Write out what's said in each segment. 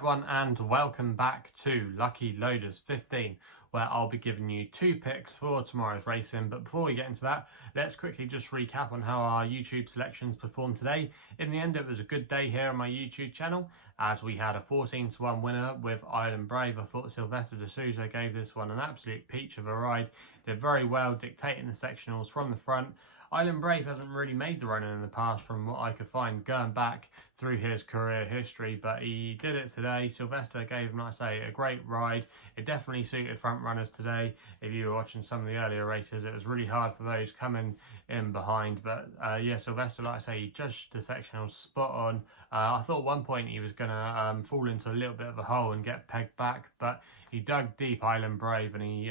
everyone and welcome back to Lucky Loaders 15, where I'll be giving you 2 picks for tomorrow's racing. But before we get into that, let's quickly just recap on how our YouTube selections performed today. In the end, it was a good day here on my YouTube channel, as we had a 14-1 winner with Island Brave. I thought Sylvester de Souza gave this one an absolute peach of a ride. Did very well dictating the sectionals from the front. Island Brave hasn't really made the running in the past from what I could find going back through his career history, but he did it today. Sylvester gave him, like I say, a great ride. It definitely suited front runners today. If you were watching some of the earlier races, it was really hard for those coming in behind, but yeah, Sylvester, like I say, he judged the sectionals spot on. I thought at one point he was going to fall into a little bit of a hole and get pegged back, but he dug deep, Island Brave, and he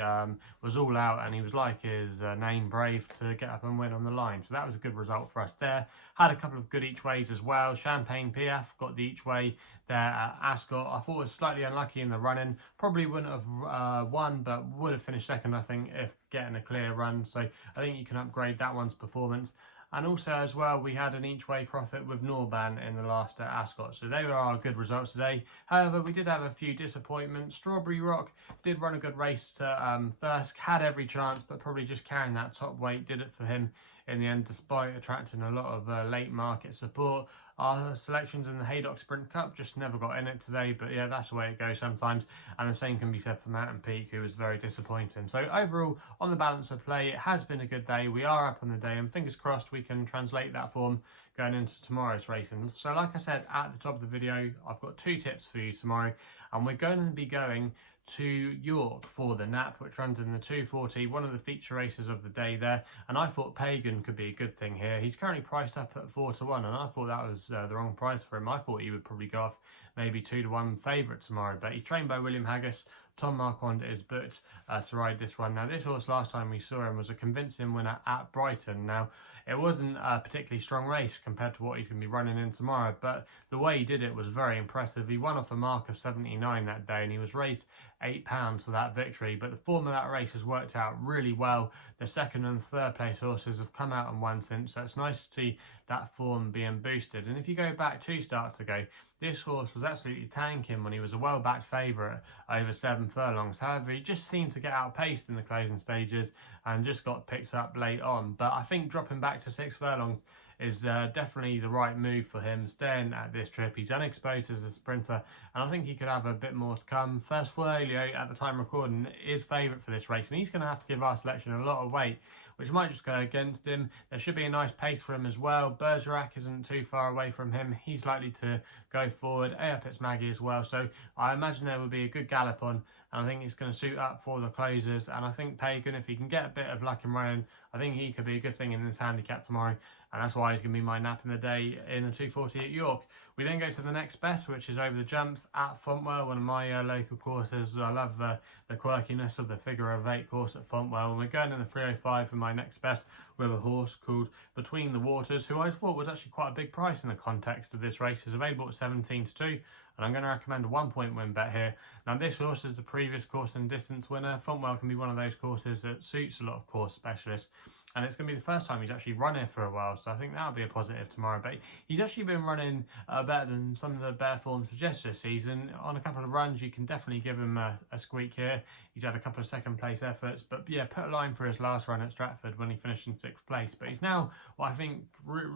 was all out, and he was like his name, Brave, to get up and win on the line. So that was a good result for us there. Had a couple of good each ways as well. Champagne PF got the each way there at Ascot. I thought it was slightly unlucky in the running. Probably wouldn't have won, but would have finished second, I think, if getting a clear run. So I think you can upgrade that one's performance. And also as well, we had an each way profit with Norban in the last Ascot. So they were our good results today. However, we did have a few disappointments. Strawberry Rock did run a good race to Thirsk, had every chance, but probably just carrying that top weight did it for him in the end, despite attracting a lot of late market support. Our selections in the Haydock Sprint Cup just never got in it today, but yeah, that's the way it goes sometimes. And the same can be said for Mountain Peak, who was very disappointing. So overall, on the balance of play, it has been a good day. We are up on the day, and fingers crossed we can translate that form going into tomorrow's racing. So like I said at the top of the video, I've got 2 tips for you tomorrow, and we're going to be going to York for the Nap, which runs in the 240, one of the feature races of the day there. And I thought Pagan could be a good thing here. He's currently priced up at 4-1, and I thought that was the wrong price for him. I thought he would probably go off maybe 2-1 favourite tomorrow, but he's trained by William Haggis. Tom Marquand is booked to ride this one. Now, this horse, last time we saw him, was a convincing winner at Brighton. Now, it wasn't a particularly strong race compared to what he's going to be running in tomorrow, but the way he did it was very impressive. He won off a mark of 79 that day, and he was raised £8 for that victory. But the form of that race has worked out really well. The second and third place horses have come out and won since, so it's nice to see that form being boosted. And if you go back 2 starts ago, this horse was absolutely tanking when he was a well-backed favourite over 7 furlongs. However, he just seemed to get outpaced in the closing stages and just got picked up late on. But I think dropping back to 6 furlongs is definitely the right move for him, staying at this trip. He's unexposed as a sprinter, and I think he could have a bit more to come. First Folio, at the time recording, is favourite for this race, and he's going to have to give our selection a lot of weight, which might just go against him. There should be a nice pace for him as well. Bergerac isn't too far away from him. He's likely to go forward. It's Maggie as well. So I imagine there will be a good gallop on, and I think it's going to suit up for the closers. And I think Pagan, if he can get a bit of luck in running, I think he could be a good thing in this handicap tomorrow. And that's why he's going to be my nap in the day in the 240 at York. We then go to the next best, which is over the jumps at Fontwell, one of my local courses. I love the quirkiness of the figure of 8 course at Fontwell. And we're going in the 305 for my next best with a horse called Between the Waters, who I thought was actually quite a big price in the context of this race. Is available at 17-2. And I'm going to recommend a 1-point win bet here. Now, this horse is the previous course and distance winner. Fontwell can be one of those courses that suits a lot of course specialists. And it's going to be the first time he's actually run here for a while, so I think that'll be a positive tomorrow. But he's actually been running better than some of the better forms suggest this season. On a couple of runs, you can definitely give him a squeak here. He's had a couple of second place efforts, but yeah, put a line for his last run at Stratford when he finished in 6th place. But he's now, well, I think,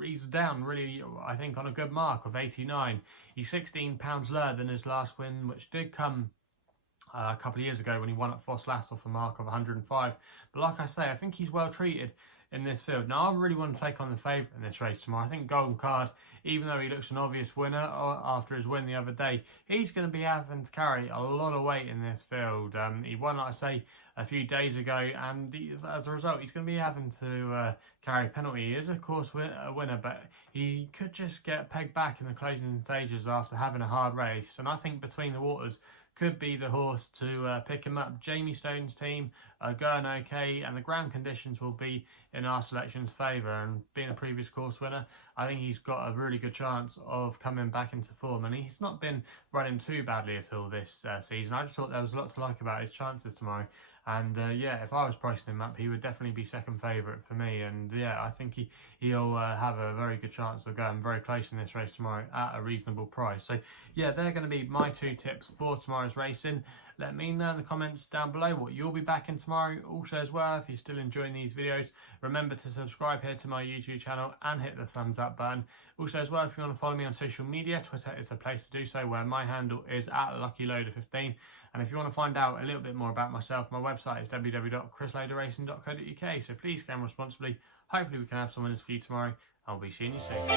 he's down really, I think, on a good mark of 89. He's £16 lower than his last win, which did come a couple of years ago when he won at Foss-Lass off a mark of 105. But like I say, I think he's well treated in this field. Now, I really want to take on the favourite in this race tomorrow. I think Golden Card, even though he looks an obvious winner after his win the other day, he's going to be having to carry a lot of weight in this field. He won, like I say, a few days ago, and as a result, he's going to be having to carry a penalty. He is, of course, a winner, but he could just get pegged back in the closing stages after having a hard race. And I think Between the Waters could be the horse to pick him up. Jamie Stone's team are going okay, and the ground conditions will be in our selection's favour. And being a previous course winner, I think he's got a really good chance of coming back into form, and he's not been running too badly at all this season. I just thought there was a lot to like about his chances tomorrow. And yeah, if I was pricing him up, he would definitely be second favourite for me. And yeah, I think he'll have a very good chance of going very close in this race tomorrow at a reasonable price. So yeah, they're going to be my 2 tips for tomorrow's racing. Let me know in the comments down below what you'll be backing tomorrow. Also as well, if you're still enjoying these videos, remember to subscribe here to my YouTube channel and hit the thumbs up button. Also as well, if you want to follow me on social media, Twitter is the place to do so, where my handle is @LuckyLoader15. And if you want to find out a little bit more about myself, my website is www.chrisloaderracing.co.uk. So please game responsibly. Hopefully we can have some winners for you tomorrow. I'll be seeing you soon.